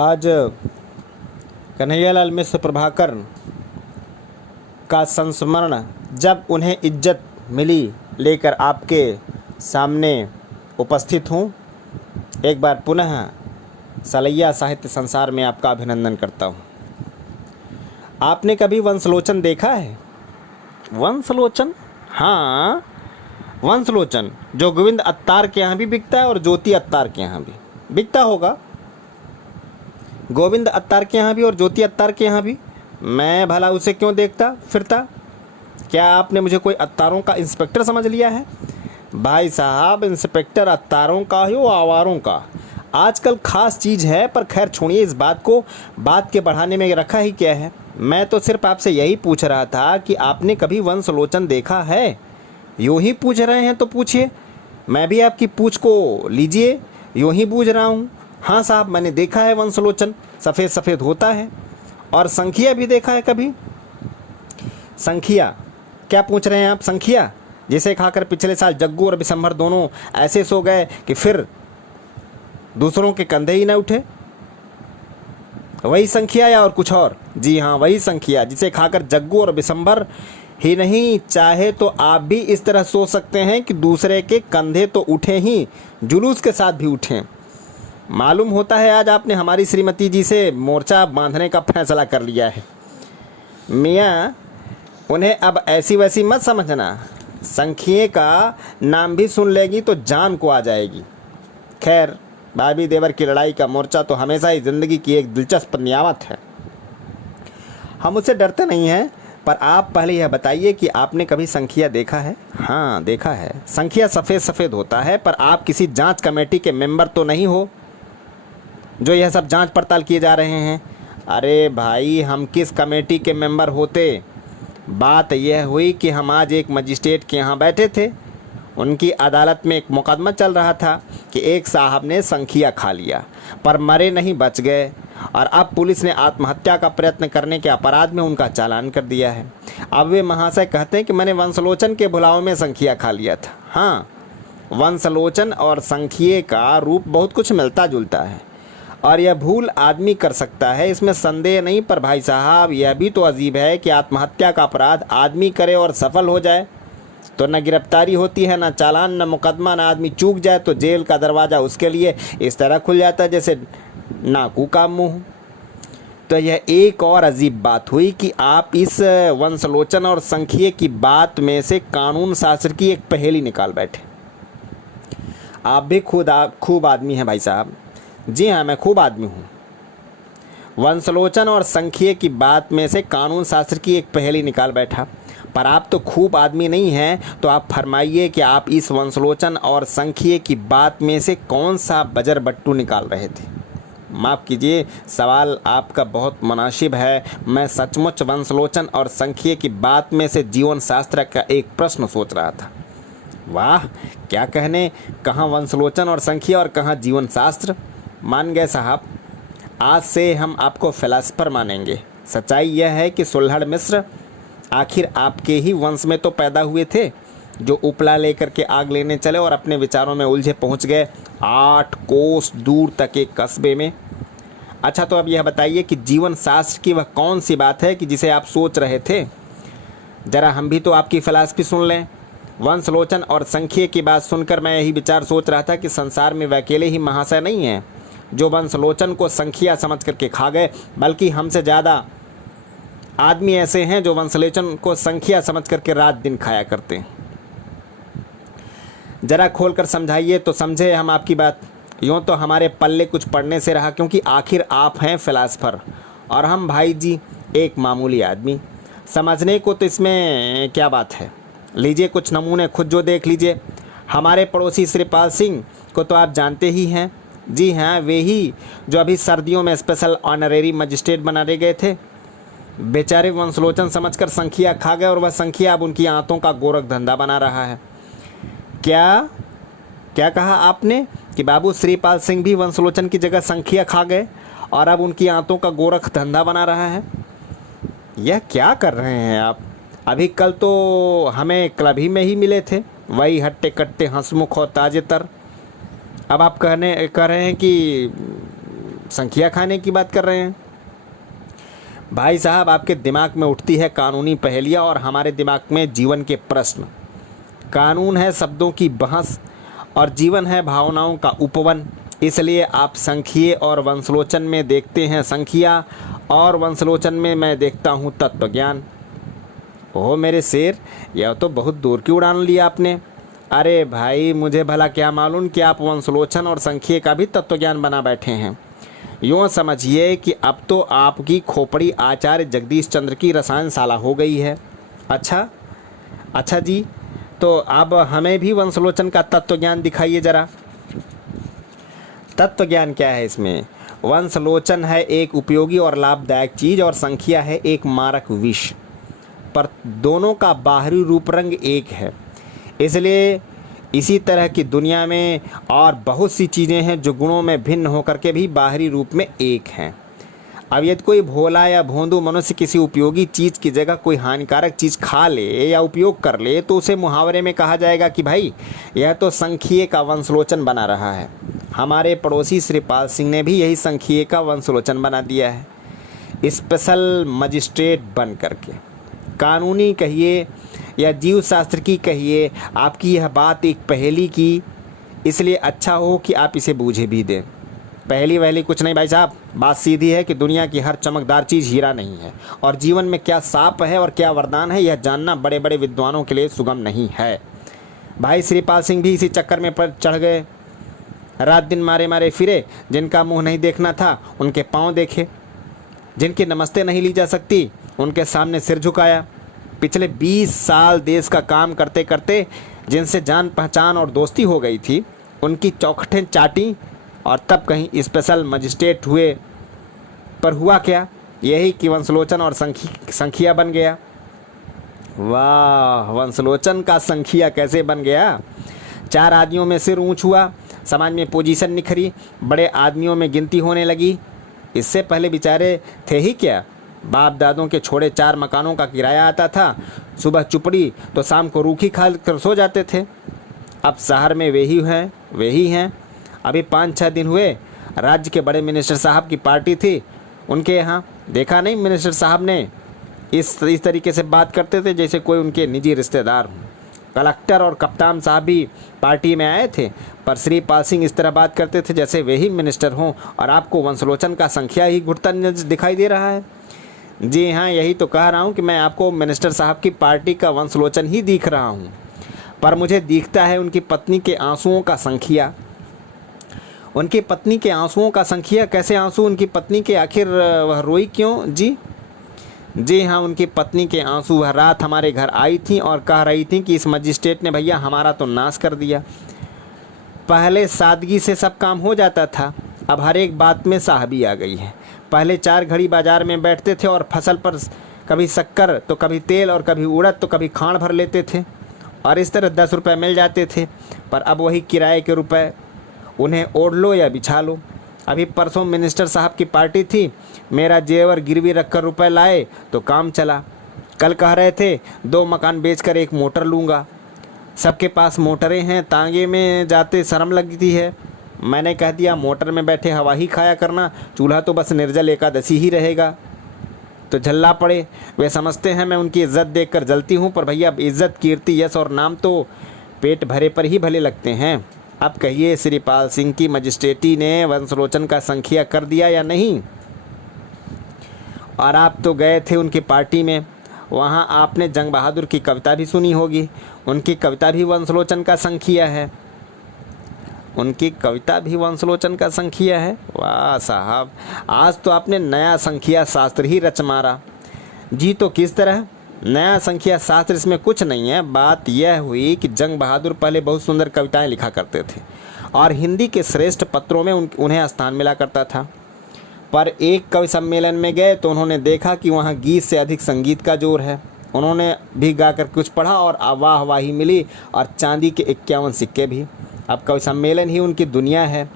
आज कन्हैयालाल मिश्र प्रभाकर का संस्मरण जब उन्हें इज्जत मिली लेकर आपके सामने उपस्थित हूँ। एक बार पुनः सलैया साहित्य संसार में आपका अभिनंदन करता हूँ। आपने कभी वंशलोचन देखा है? वंशलोचन? हाँ, वंशलोचन जो गोविंद अत्तार के यहाँ भी बिकता है और ज्योति अत्तार के यहाँ भी बिकता होगा। गोविंद अत्तार के यहाँ भी और ज्योति अत्तार के यहाँ भी। मैं भला उसे क्यों देखता फिरता? क्या आपने मुझे कोई अत्तारों का इंस्पेक्टर समझ लिया है? भाई साहब, इंस्पेक्टर अत्तारों का हो आवारों का आजकल खास चीज़ है। पर खैर छोड़िए इस बात को, बात के बढ़ाने में रखा ही क्या है। मैं तो सिर्फ आपसे यही पूछ रहा था कि आपने कभी वंशलोचन देखा है? यूँ ही पूछ रहे हैं तो पूछिए, मैं भी आपकी पूछ को लीजिए। यूँ ही पूछ रहा हूँ। हाँ साहब, मैंने देखा है वंशलोचन, सफ़ेद सफ़ेद होता है। और संखिया भी देखा है कभी? संखिया? क्या पूछ रहे हैं आप? संखिया जिसे खाकर पिछले साल जग्गू और बिशंभर दोनों ऐसे सो गए कि फिर दूसरों के कंधे ही न उठे, वही संखिया या और कुछ और? जी हाँ, वही संखिया जिसे खाकर जग्गू और बिशंभर ही नहीं, चाहे तो आप भी इस तरह सोच सकते हैं कि दूसरे के कंधे तो उठे ही, जुलूस के साथ भी उठें। मालूम होता है आज आपने हमारी श्रीमती जी से मोर्चा बांधने का फैसला कर लिया है। मियाँ, उन्हें अब ऐसी वैसी मत समझना। संखिए का नाम भी सुन लेगी तो जान को आ जाएगी। खैर, भाभी देवर की लड़ाई का मोर्चा तो हमेशा ही ज़िंदगी की एक दिलचस्प नियामत है। हम उससे डरते नहीं हैं। पर आप पहले यह बताइए कि आपने कभी संखिया देखा है? हाँ, देखा है। संखिया सफ़ेद सफ़ेद होता है। पर आप किसी जांच कमेटी के मेंबर तो नहीं हो जो यह सब जांच पड़ताल किए जा रहे हैं? अरे भाई, हम किस कमेटी के मेंबर होते? बात यह हुई कि हम आज एक मजिस्ट्रेट के यहाँ बैठे थे। उनकी अदालत में एक मुकदमा चल रहा था कि एक साहब ने संखिया खा लिया पर मरे नहीं, बच गए। और अब पुलिस ने आत्महत्या का प्रयत्न करने के अपराध में उनका चालान कर दिया है। अब वे महाशय कहते हैं कि मैंने वंशलोचन के भुलाओं में संखिया खा लिया था। हाँ, वंशलोचन और संखिए का रूप बहुत कुछ मिलता जुलता है और यह भूल आदमी कर सकता है, इसमें संदेह नहीं। पर भाई साहब, यह भी तो अजीब है कि आत्महत्या का अपराध आदमी करे और सफल हो जाए तो न गिरफ्तारी होती है, न चालान, न मुकदमा। न आदमी चूक जाए तो जेल का दरवाज़ा उसके लिए इस तरह खुल जाता है जैसे नाकू का मुँह। तो यह एक और अजीब बात हुई कि आप इस वंशलोचन और संखिए की बात में से कानून शास्त्र की एक पहेली निकाल बैठे। आप भी खूब आदमी हैं भाई साहब। जी हाँ, मैं खूब आदमी हूँ। वंशलोचन और संखिए की बात में से कानून शास्त्र की एक पहेली निकाल बैठा। पर आप तो खूब आदमी नहीं हैं, तो आप फरमाइए कि आप इस वंशलोचन और संखिए की बात में से कौन सा बजर बट्टू निकाल रहे थे? माफ़ कीजिए, सवाल आपका बहुत मुनासिब है। मैं सचमुच वंशलोचन और संखिए की बात में से जीवन शास्त्र का एक प्रश्न सोच रहा था। वाह, क्या कहने, कहाँ वंशलोचन और संखिया और कहाँ जीवन शास्त्र। मान गए साहब, आज से हम आपको फिलासफर मानेंगे। सच्चाई यह है कि सुल्हड़ मिश्र आखिर आपके ही वंश में तो पैदा हुए थे, जो उपला लेकर के आग लेने चले और अपने विचारों में उलझे पहुंच गए 8 कोस दूर तक एक कस्बे में। अच्छा, तो अब यह बताइए कि जीवन शास्त्र की वह कौन सी बात है कि जिसे आप सोच रहे थे? ज़रा हम भी तो आपकी फिलासफी सुन लें। वंशलोचन और संखिए की बात सुनकर मैं यही विचार सोच रहा था कि संसार में वे अकेले ही महाशय नहीं हैं जो वंशलोचन को संखिया समझ करके खा गए, बल्कि हमसे ज़्यादा आदमी ऐसे हैं जो वंशलोचन को संखिया समझ करके रात दिन खाया करते हैं। ज़रा खोल कर समझाइए तो समझे हम आपकी बात। यूँ तो हमारे पल्ले कुछ पढ़ने से रहा, क्योंकि आखिर आप हैं फिलासफर और हम भाई जी एक मामूली आदमी। समझने को तो इसमें क्या बात है। लीजिए कुछ नमूने खुद जो देख लीजिए। हमारे पड़ोसी श्रीपाल सिंह को तो आप जानते ही हैं। जी हाँ, वे ही जो अभी सर्दियों में स्पेशल ऑनरेरी मजिस्ट्रेट बनाए गए थे। बेचारे वंशलोचन समझकर संखिया खा गए और वह संखिया अब उनकी आंतों का गोरख धंधा बना रहा है। क्या क्या कहा आपने कि बाबू श्रीपाल सिंह भी वंशलोचन की जगह संखिया खा गए और अब उनकी आंतों का गोरख धंधा बना रहा है? यह क्या कर रहे हैं आप? अभी कल तो हमें क्लब ही में ही मिले थे, वही हट्टे कट्टे हंसमुख और ताजे तर। अब आप कह रहे हैं कि संखिया खाने की बात कर रहे हैं। भाई साहब, आपके दिमाग में उठती है कानूनी पहेलियाँ और हमारे दिमाग में जीवन के प्रश्न। कानून है शब्दों की बहस और जीवन है भावनाओं का उपवन। इसलिए आप संखिया और वंशलोचन में देखते हैं संखिया और वंशलोचन में मैं देखता हूँ तत्वज्ञान। ओह मेरे शेर, यह तो बहुत दूर की उड़ान लिया आपने। अरे भाई, मुझे भला क्या मालूम कि आप वंशलोचन और संखिया का भी तत्वज्ञान बना बैठे हैं। यूँ समझिए कि अब तो आपकी खोपड़ी आचार्य जगदीश चंद्र की रसायनशाला हो गई है। अच्छा जी, तो अब हमें भी वंशलोचन का तत्वज्ञान दिखाइए ज़रा। तत्वज्ञान क्या है इसमें? वंशलोचन है एक उपयोगी और लाभदायक चीज़ और संखिया है एक मारक विष, पर दोनों का बाहरी रूप रंग एक है। इसलिए इसी तरह की दुनिया में और बहुत सी चीज़ें हैं जो गुणों में भिन्न होकर के भी बाहरी रूप में एक हैं। अब यदि कोई भोला या भोंदू मनुष्य किसी उपयोगी चीज़ की जगह कोई हानिकारक चीज़ खा ले या उपयोग कर ले तो उसे मुहावरे में कहा जाएगा कि भाई यह तो संखिया का वंशलोचन बना रहा है। हमारे पड़ोसी श्रीपाल सिंह ने भी यही संखिया का वंशलोचन बना दिया है, स्पेशल मजिस्ट्रेट बन करके। कानूनी कहिए या जीव शास्त्र की कहिए, आपकी यह बात एक पहेली की, इसलिए अच्छा हो कि आप इसे बूझे भी दें। पहली वहली कुछ नहीं भाई साहब, बात सीधी है कि दुनिया की हर चमकदार चीज़ हीरा नहीं है और जीवन में क्या साप है और क्या वरदान है यह जानना बड़े बड़े विद्वानों के लिए सुगम नहीं है। भाई श्रीपाल सिंह भी इसी चक्कर में पर चढ़ गए। रात दिन मारे मारे फिरे, जिनका मुंह नहीं देखना था उनके पाँव देखे, जिनकी नमस्ते नहीं ली जा सकती उनके सामने सिर झुकाया। पिछले 20 साल देश का काम करते करते जिनसे जान पहचान और दोस्ती हो गई थी उनकी चौखटें चाटी और तब कहीं स्पेशल मजिस्ट्रेट हुए। पर हुआ क्या? यही कि वंशलोचन और संखिया बन गया। वाह, वंशलोचन का संखिया कैसे बन गया? 4 आदमियों में सिर ऊंच हुआ, समाज में पोजीशन निखरी, बड़े आदमियों में गिनती होने लगी। इससे पहले बेचारे थे ही क्या? बाप दादों के छोड़े 4 मकानों का किराया आता था, सुबह चुपड़ी तो शाम को रूखी खा कर सो जाते थे। अब शहर में वे ही हैं। अभी 5-6 दिन हुए, राज्य के बड़े मिनिस्टर साहब की पार्टी थी उनके यहाँ। देखा नहीं मिनिस्टर साहब ने इस तरीके से बात करते थे जैसे कोई उनके निजी रिश्तेदार हों। कलेक्टर और कप्तान साहब भी पार्टी में आए थे, पर श्रीपाल सिंह इस तरह बात करते थे जैसे वे ही मिनिस्टर हों और आपको वंशलोचन का संखिया ही घुटता दिखाई दे रहा है। जी हाँ, यही तो कह रहा हूँ कि मैं आपको मिनिस्टर साहब की पार्टी का वंशलोचन ही दिख रहा हूँ, पर मुझे दिखता है उनकी पत्नी के आंसुओं का संखिया। उनकी पत्नी के आंसुओं का संखिया? कैसे आंसू उनकी पत्नी के? आखिर वह रोई क्यों? जी हाँ, उनकी पत्नी के आंसू। वह रात हमारे घर आई थी और कह रही थी कि इस मजिस्ट्रेट ने भैया हमारा तो नाश कर दिया। पहले सादगी से सब काम हो जाता था, अब हर एक बात में साहबी आ गई है। पहले 4 घड़ी बाजार में बैठते थे और फसल पर कभी शक्कर तो कभी तेल और कभी उड़द तो कभी खांड भर लेते थे और इस तरह 10 रुपये मिल जाते थे। पर अब वही किराए के रुपए, उन्हें ओढ़ लो या बिछा लो। अभी परसों मिनिस्टर साहब की पार्टी थी, मेरा जेवर गिरवी रखकर रुपए लाए तो काम चला। कल कह रहे थे 2 मकान बेचकर 1 मोटर लूँगा। सबके पास मोटरें हैं, तांगे में जाते शर्म लगती है। मैंने कह दिया मोटर में बैठे हवा ही खाया करना, चूल्हा तो बस निर्जल एकादशी ही रहेगा। तो झल्ला पड़े। वे समझते हैं मैं उनकी इज्जत देखकर जलती हूँ, पर भैया इज्जत, कीर्ति, यश और नाम तो पेट भरे पर ही भले लगते हैं। अब कहिए श्रीपाल सिंह की मजिस्ट्रेटी ने वंशलोचन का संखिया कर दिया या नहीं? और आप तो गए थे उनकी पार्टी में, वहाँ आपने जंग बहादुर की कविता भी सुनी होगी। उनकी कविता भी वंशलोचन का संखिया है। उनकी कविता भी वंशलोचन का संखिया है। वाह साहब, आज तो आपने नया संखिया शास्त्र ही रच मारा। जी तो किस तरह? नया संखिया शास्त्र इसमें कुछ नहीं है। बात यह हुई कि जंग बहादुर पहले बहुत सुंदर कविताएं लिखा करते थे और हिंदी के श्रेष्ठ पत्रों में उन्हें स्थान मिला करता था। पर एक कवि सम्मेलन में गए तो उन्होंने देखा कि वहाँ गीत से अधिक संगीत का जोर है। उन्होंने भी गाकर कुछ पढ़ा और वाहवाही मिली और चांदी के 51 सिक्के भी। अब कवि सम्मेलन ही उनकी दुनिया है।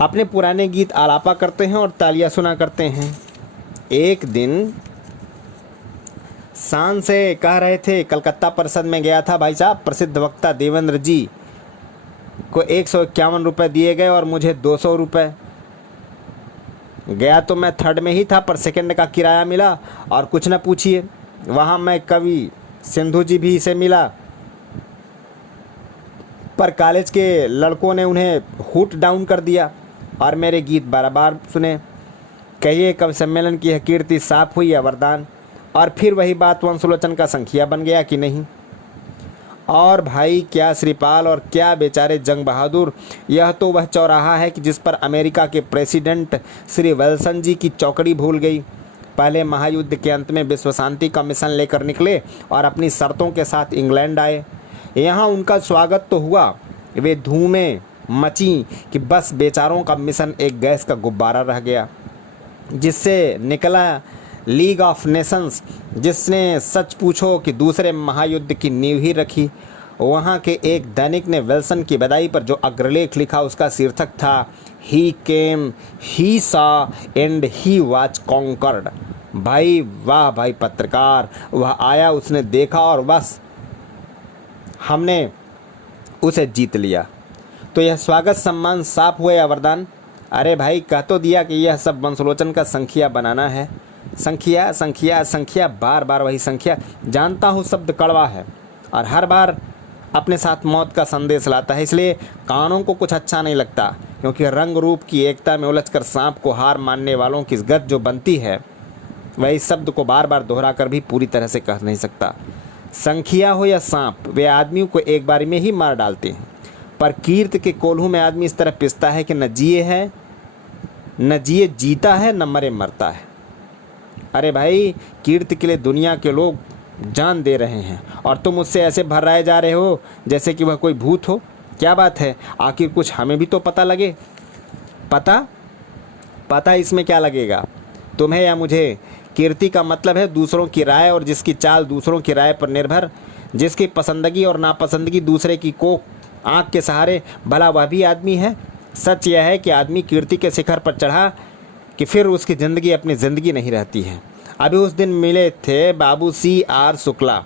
अपने पुराने गीत आलापा करते हैं और तालियां सुना करते हैं। एक दिन शान से कह रहे थे, कलकत्ता परिषद में गया था भाई साहब, प्रसिद्ध वक्ता देवेंद्र जी को 151 रुपये दिए गए और मुझे 200 रुपये। गया तो मैं थर्ड में ही था, पर सेकंड का किराया मिला और कुछ न पूछिए, वहाँ मैं कवि सिंधु जी भी से मिला, पर कॉलेज के लड़कों ने उन्हें हुट डाउन कर दिया और मेरे गीत बार बार सुने। कहिए कवि सम्मेलन की यह कीर्ति साफ हुई या वरदान? और फिर वही बात, वंशलोचन का संखिया बन गया कि नहीं? और भाई क्या श्रीपाल और क्या बेचारे जंग बहादुर, यह तो वह चौराहा है कि जिस पर अमेरिका के प्रेसिडेंट श्री विल्सन जी की चौकड़ी भूल गई। पहले महायुद्ध के अंत में विश्व शांति का मिशन लेकर निकले और अपनी शर्तों के साथ इंग्लैंड आए। यहाँ उनका स्वागत तो हुआ, वे धूमें मची कि बस बेचारों का मिशन एक गैस का गुब्बारा रह गया, जिससे निकला लीग ऑफ नेशंस, जिसने सच पूछो कि दूसरे महायुद्ध की नींव ही रखी। वहाँ के एक दैनिक ने विल्सन की बधाई पर जो अग्रलेख लिखा, उसका शीर्षक था ही केम, ही सा एंड ही वाज कॉन्कर्ड। भाई वाह भाई पत्रकार, वह आया, उसने देखा और बस हमने उसे जीत लिया। तो यह स्वागत सम्मान साफ हुआ या वरदान? अरे भाई कह तो दिया कि यह सब वंशलोचन का संखिया बनाना है। संख्या संख्या संख्या, बार बार वही संख्या। जानता हूँ शब्द कड़वा है और हर बार अपने साथ मौत का संदेश लाता है, इसलिए कानों को कुछ अच्छा नहीं लगता, क्योंकि रंग रूप की एकता में उलझकर सांप को हार मानने वालों की गत जो बनती है, वही शब्द को बार बार दोहरा कर भी पूरी तरह से कह नहीं सकता। संख्या हो या सांप, वे आदमियों को एक बारी में ही मार डालते हैं, पर कीर्त के कोल्हू में आदमी इस तरह पिसता है कि न जिए जीता है, न मरे मरता है। अरे भाई कीर्ति के लिए दुनिया के लोग जान दे रहे हैं और तुम उससे ऐसे भर्राए जा रहे हो जैसे कि वह कोई भूत हो। क्या बात है? आखिर कुछ हमें भी तो पता लगे। पता इसमें क्या लगेगा, तुम्हें या मुझे? कीर्ति का मतलब है दूसरों की राय, और जिसकी चाल दूसरों की राय पर निर्भर, जिसकी पसंदगी और नापसंदगी दूसरे की कोख आँख के सहारे, भला वह भी आदमी है? सच यह है कि आदमी कीर्ति के शिखर पर चढ़ा कि फिर उसकी ज़िंदगी अपनी ज़िंदगी नहीं रहती है। अभी उस दिन मिले थे बाबू C.R. शुक्ला,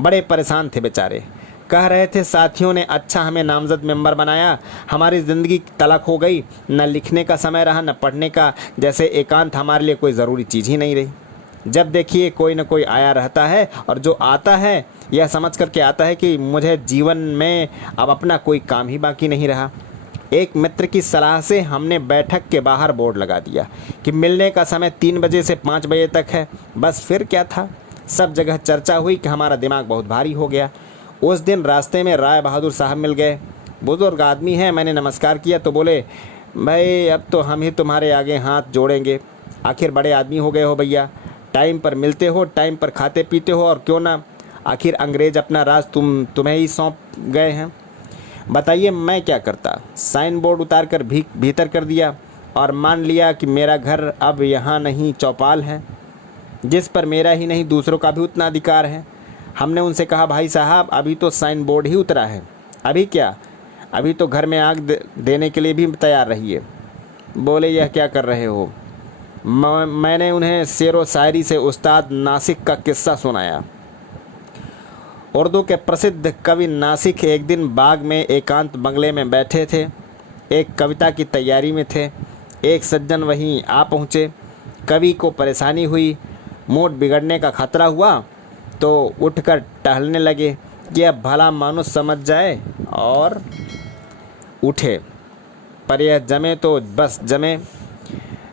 बड़े परेशान थे बेचारे। कह रहे थे साथियों ने अच्छा हमें नामजद मेंबर बनाया, हमारी ज़िंदगी तलख हो गई, न लिखने का समय रहा न पढ़ने का, जैसे एकांत हमारे लिए कोई ज़रूरी चीज़ ही नहीं रही। जब देखिए कोई न कोई आया रहता है, और जो आता है यह समझ करके आता है कि मुझे जीवन में अब अपना कोई काम ही बाकी नहीं रहा। एक मित्र की सलाह से हमने बैठक के बाहर बोर्ड लगा दिया कि मिलने का समय 3 बजे से 5 बजे तक है। बस फिर क्या था, सब जगह चर्चा हुई कि हमारा दिमाग बहुत भारी हो गया। उस दिन रास्ते में राय बहादुर साहब मिल गए, बुजुर्ग आदमी हैं। मैंने नमस्कार किया तो बोले, भाई अब तो हम ही तुम्हारे आगे हाथ जोड़ेंगे, आखिर बड़े आदमी हो गए हो भैया, टाइम पर मिलते हो, टाइम पर खाते पीते हो, और क्यों ना, आखिर अंग्रेज अपना राज तुम्हें ही सौंप गए हैं। बताइए मैं क्या करता? साइन बोर्ड उतार कर भीतर कर दिया और मान लिया कि मेरा घर अब यहाँ नहीं चौपाल है, जिस पर मेरा ही नहीं दूसरों का भी उतना अधिकार है। हमने उनसे कहा, भाई साहब अभी तो साइन बोर्ड ही उतरा है, अभी क्या, अभी तो घर में आग देने के लिए भी तैयार रहिए। बोले यह क्या कर रहे हो? मैंने उन्हें शेरो शायरी से उस्ताद नासिक का किस्सा सुनाया। उर्दू के प्रसिद्ध कवि नासिक एक दिन बाग में एकांत बंगले में बैठे थे, एक कविता की तैयारी में थे। एक सज्जन वहीं आ पहुँचे। कवि को परेशानी हुई, मूड बिगड़ने का खतरा हुआ, तो उठकर टहलने लगे कि अब भला मानुष समझ जाए, और उठे। पर यह जमे तो बस जमे।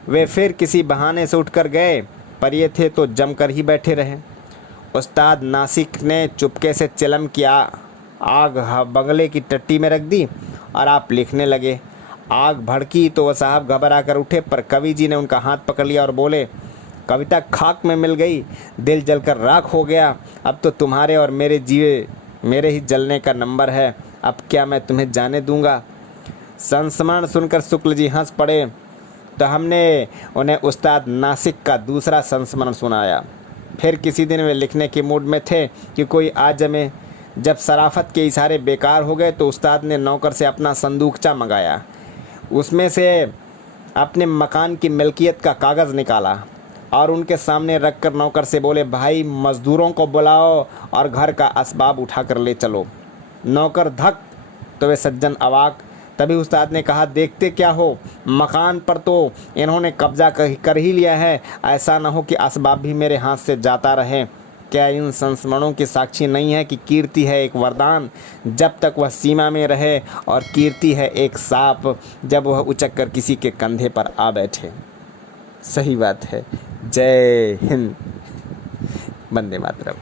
वे फिर किसी बहाने से उठकर गए, पर ये थे तो जमकर ही बैठे रहे। उस्ताद नासिक ने चुपके से चिलम की आग बंगले की टट्टी में रख दी और आप लिखने लगे। आग भड़की तो वह साहब घबरा कर उठे, पर कवि जी ने उनका हाथ पकड़ लिया और बोले, कविता खाक में मिल गई, दिल जलकर राख हो गया, अब तो तुम्हारे और मेरे ही जलने का नंबर है, अब क्या मैं तुम्हें जाने दूंगा। संस्मरण सुनकर शुक्ल जी हंस पड़े, तो हमने उन्हें उस्ताद नासिक का दूसरा संस्मरण सुनाया। फिर किसी दिन वे लिखने के मूड में थे कि कोई आ जमे। जब शराफत के इशारे बेकार हो गए तो उस्ताद ने नौकर से अपना संदूकचा मंगाया, उसमें से अपने मकान की मिल्कियत का कागज़ निकाला और उनके सामने रखकर नौकर से बोले, भाई मज़दूरों को बुलाओ और घर का असबाब उठा कर ले चलो। नौकर धक तो वे सज्जन अवाक, तभी उस्ताद ने कहा, देखते क्या हो, मकान पर तो इन्होंने कब्जा कर ही लिया है, ऐसा न हो कि असबाब भी मेरे हाथ से जाता रहे। क्या इन संस्मरणों की साक्षी नहीं है कि कीर्ति है एक वरदान जब तक वह सीमा में रहे, और कीर्ति है एक सांप जब वह उचक कर किसी के कंधे पर आ बैठे। सही बात है। जय हिंद, वंदे मातरम।